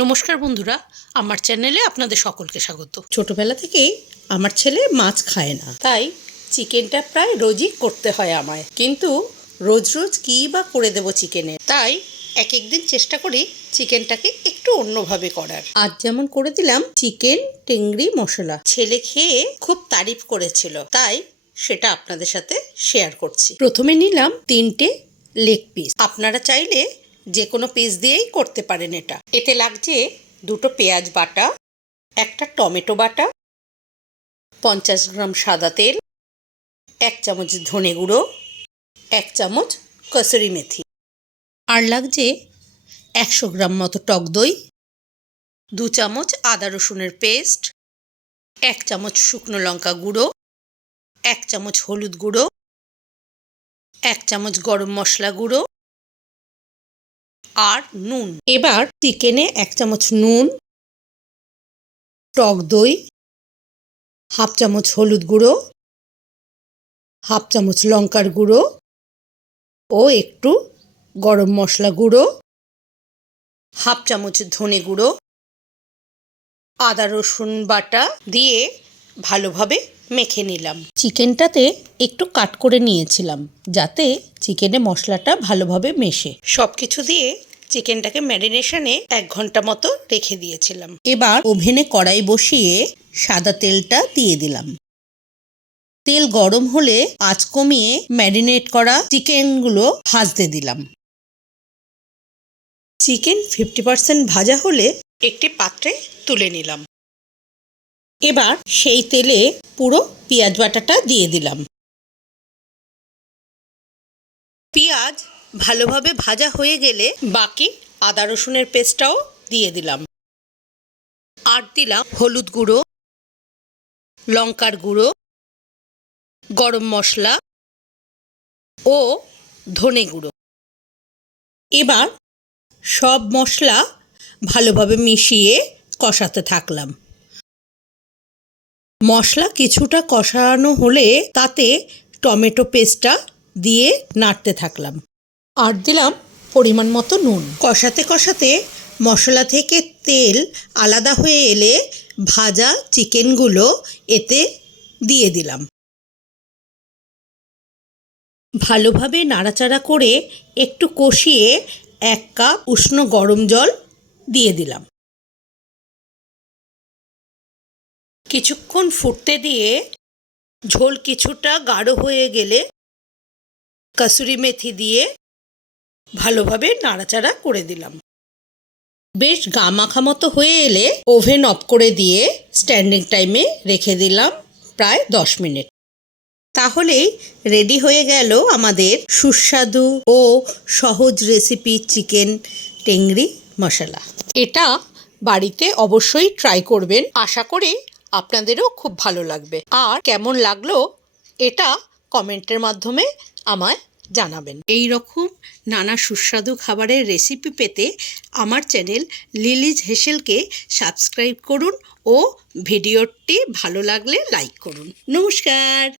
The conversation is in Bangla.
নমস্কার বন্ধুরা, আমার চ্যানেলে আপনাদের সকলকে স্বাগত। ছোটবেলা থেকেই আমার ছেলে মাছ খায় না, তাই চিকেনটা প্রায় রোজই করতে হয় আমায়। কিন্তু রোজ রোজ কী বা করে দেবো চিকেনে? তাই এক একদিন চেষ্টা করি চিকেনটাকে একটু অন্যভাবে করার। আজ যেমন করে দিলাম চিকেন, টেংরি, মশলা। ছেলে খেয়ে খুব তারিফ করেছিল, তাই সেটা আপনাদের সাথে শেয়ার করছি। প্রথমে নিলাম তিনটে লেগ পিস। আপনারা চাইলে যে কোনো পিস দিয়েই করতে পারেন এটা। এতে লাগছে দুটো পেঁয়াজ বাটা, একটা টমেটো বাটা, পঞ্চাশ গ্রাম সাদা তেল, এক চামচ ধনে গুঁড়ো, এক চামচ কসুরি মেথি। আর লাগছে একশো গ্রাম মতো টক দই, দু চামচ আদা রসুনের পেস্ট, এক চামচ শুকনো লঙ্কা গুঁড়ো, এক চামচ হলুদ গুঁড়ো, এক চামচ গরম মশলা গুঁড়ো আর নুন। এবার চিকেনে এক চামচ নুন, টক দই, হাফ চামচ হলুদ গুঁড়ো, হাফ চামচ লঙ্কার গুঁড়ো ও একটু গরম মশলা গুঁড়ো, হাফ চামচ ধনে গুঁড়ো, আদা রসুন বাটা দিয়ে ভালোভাবে মেখে নিলাম। চিকেনটাতে একটু কাট করে নিয়েছিলাম যাতে চিকেনে মশলাটা ভালোভাবে মেশে। সব কিছু দিয়ে চিকেনটাকে ম্যারিনেশনে এক ঘণ্টা মতো রেখে দিয়েছিলাম। এবার ওভেনে কড়াই বসিয়ে সাদা তেলটা দিয়ে দিলাম। তেল গরম হলে আঁচ কমিয়ে ম্যারিনেট করা চিকেনগুলো ভাজতে দিলাম। চিকেন ফিফটি পার্সেন্ট ভাজা হলে একটি পাত্রে তুলে নিলাম। এবার সেই তেলে পুরো পেঁয়াজ বাটাটা দিয়ে দিলাম। পেঁয়াজ ভালোভাবে ভাজা হয়ে গেলে বাকি আদা রসুনের পেস্টটাও দিয়ে দিলাম। আর দিলাম হলুদ গুঁড়ো, লঙ্কার গুঁড়ো, গরম মশলা ও ধনে গুঁড়ো। এবার সব মশলা ভালোভাবে মিশিয়ে কষাতে থাকলাম। মশলা কিছুটা কষানো হলে তাতে টমেটো পেস্টটা দিয়ে নাড়তে থাকলাম। আর দিলাম পরিমাণ মতো নুন। কষাতে কষাতে মশলা থেকে তেল আলাদা হয়ে এলে ভাজা চিকেনগুলো এতে দিয়ে দিলাম। ভালোভাবে নাড়াচাড়া করে একটু কষিয়ে এক কাপ উষ্ণ গরম জল দিয়ে দিলাম। কিছুক্ষণ ফুটতে দিয়ে ঝোল কিছুটা গাঢ় হয়ে গেলে কসুরি মেথি দিয়ে ভালোভাবে নাড়াচাড়া করে দিলাম। বেশ গামাখা মতো হয়ে এলে ওভেন অফ করে দিয়ে স্ট্যান্ডিং টাইমে রেখে দিলাম প্রায় দশ মিনিট। তাহলেই রেডি হয়ে গেল আমাদের সুস্বাদু ও সহজ রেসিপি চিকেন টেংরি মশলা। এটা বাড়িতে অবশ্যই ট্রাই করবেন। আশা করি আপনাদেরও খুব ভালো লাগবে। আর কেমন লাগল এটা কমেন্টের মাধ্যমে আমায় জানাবেন। এই রকম নানা সুস্বাদু খাবারের রেসিপি পেতে আমার চ্যানেল লিলিজ হেসেলকে সাবস্ক্রাইব করুন ও ভিডিওটি ভালো লাগলে লাইক করুন। নমস্কার!